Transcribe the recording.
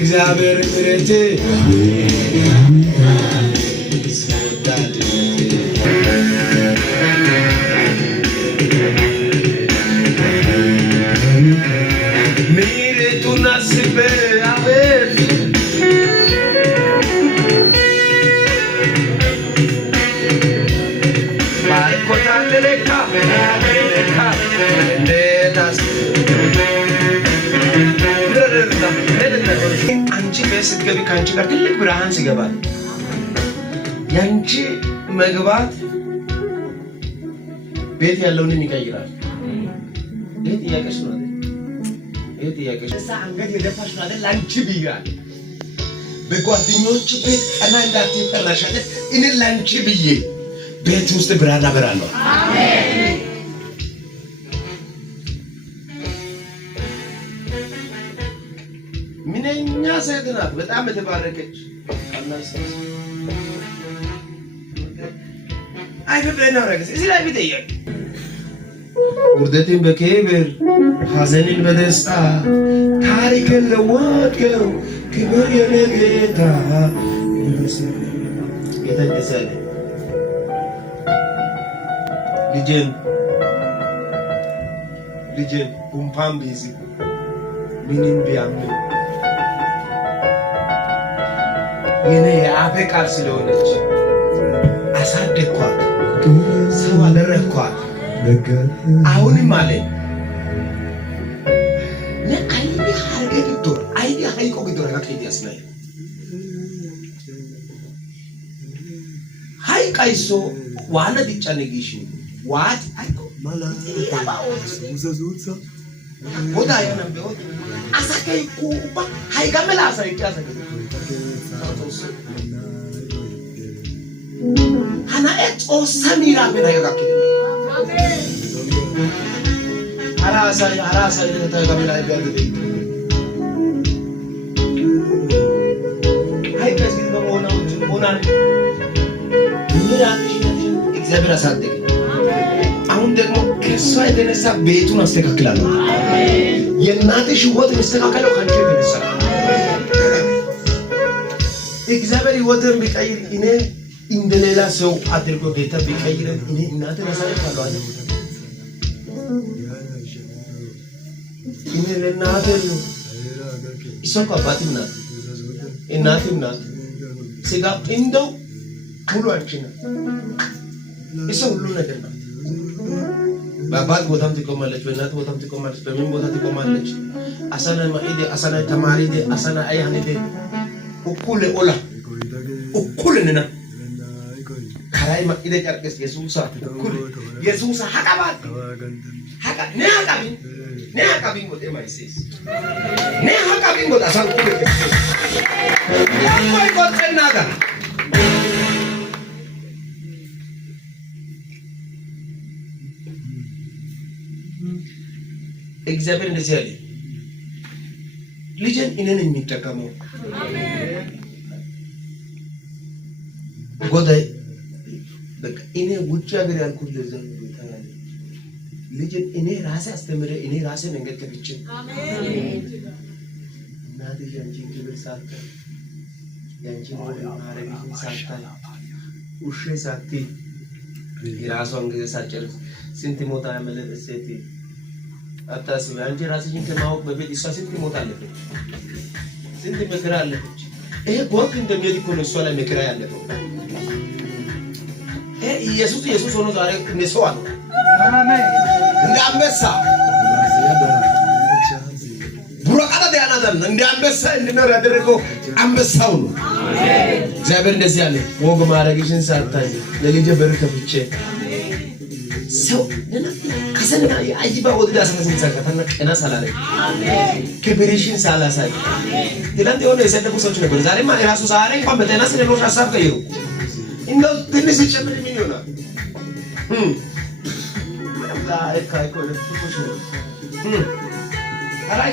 እግዚአብሔር ምሕረት ምሕረቱን አስቤ አቤት ባርኮታል ለካ አንቺ ቤት ስትገቢ ከአንቺ ጋር ትልቅ ብርሃን ሲገባል ያንቺ መግባት ቤት ያለውን ይቀይራል። ይሄ ጥያቄሽ ነው አይደል? ይሄ ጥያቄሽ እሳ አንገት የደፋሽ ነው አይደል? አንቺ ብያል በጓደኞች ቤት ቀና እንዳትጠራሽ አይደል? እኔ ላንቺ ብዬ ቤት ውስጥ ብርሃን አበራለሁ። አሜን። ምንኛ ሴት ናት! በጣም የተባረከች አይፈብረና ረገስ እዚህ ላይ ቢጠየቅ ውርደትን በክብር ሐዘንን በደስታ ታሪክን ለወጥከው ክብር የኔ ጌታ የተደሰለ ልጄን ፑምፓም ቢዚ ምንም ቢያምን የኔ የአፌ ቃል ስለሆነች አሳደግኳት፣ ሰው አደረግኳት። አሁንም አለ ለአይዲ ሀርገ ግዶር አይዲ ሀይቆ ግዶር ከከይዲ ያስናይ ሀይቃይሶ ዋና ዲጫነጊሽ ዋት አይቆ ማላባውት ሙዘዙት ወዳ ያነብው አሳከይኩ ሀይጋመላ አሳይቃ 하나 ጾሰሚራ በዳይጋክ አራሳ ለተጋመላ ይባልኝ ሃይቀስ በመሆነው ሆናል ምራትሽ እግዚአብሔር አሳደገ። አሁን ደግሞ ከሷ የተነሳ ቤቱን አስተካክላለሁ። አሜን። የእናትሽ ህይወት መስተካከለው ካንቺ የተነሳ እግዚአብሔር ህይወትን ቢቀይር እኔ እንደሌላ ሰው አድርጎ ጌታ ቢቀይረን እኔ እናቴን አሳልፋለሁ አይደል? እኔ ለእናቴ እሷ እኮ አባቴም ናት እናቴም ናት። ስጋ እንደው ሙሉ አንቺ ናት። እሷ ሁሉ ነገር ናት። በአባት ቦታም ትቆማለች፣ በእናት ቦታም ትቆማለች፣ በምን ቦታ ትቆማለች። አሳና ማኢደ አሳና ተማሪደ አሳና አይሃንደ እኩል ኦላ እኩል ነና ካራይ ማኢደ ጨርቅስ ኢየሱስ እኩል ኢየሱስ ሐቃባት ሐቃ ነሐቃቢን ወደ ማይሴስ ነሐቃቢን ወደ አሳን እኩል ያቆይ ቆጥናጋ እግዚአብሔር እንደዚህ ያለ ልጅን እኔን የሚጠቀመው አሜን። ጎዳይ በቃ እኔ ውጭ ሀገር ያልኩት ለዘን ታያለ ልጅን እኔ ራሴ አስተምረ እኔ ራሴ መንገድ ከፍቼ አሜን። እናት ያንቺ ክብር ሳታ ያንቺ ወደ ማረግሽን ሳታ ውሽ ሳቲ የራሷን ጊዜ ሳጨርስ ስንት ሞታ ያመለጠ ሴት አታስቢ። አንቺ ራስሽን ከማወቅ በፊት እሷ ስንት ሞታ አለፈች፣ ስንት መከራ አለፈች። ይሄ ጎርክ እንደሚሄድ እኮ ነው እሷ ላይ መከራ ያለፈው። ኢየሱስ ሆኖ ዛሬ እንደሰው አለ። አሜን። እንደ አንበሳ ቡራቃዳ ዲያናዳን እንደ አንበሳ እንድኖር ያደረገው አንበሳው ነው። አሜን። እግዚአብሔር እንደዚህ አለ፣ ወግ ማረግሽን ሳታይ ለልጄ በር ከፍቼ ሰው ከሰና አይባ ወደ ዳሰነን ሰከተና ቀና ሳላለ አሜን። ክብርሽን ሳላሳይ አሜን። ትላንት የሆነ የሰደቡ ሰዎች ነበር። ዛሬማ የራሱ ዛሬ እንኳን በጤና ስለኖር ሐሳብ ቀይሩ እንደው ትንሽ ይጨምር ምን ይሆናል? ላ እካይ ኮለ ትኩሽ አራይ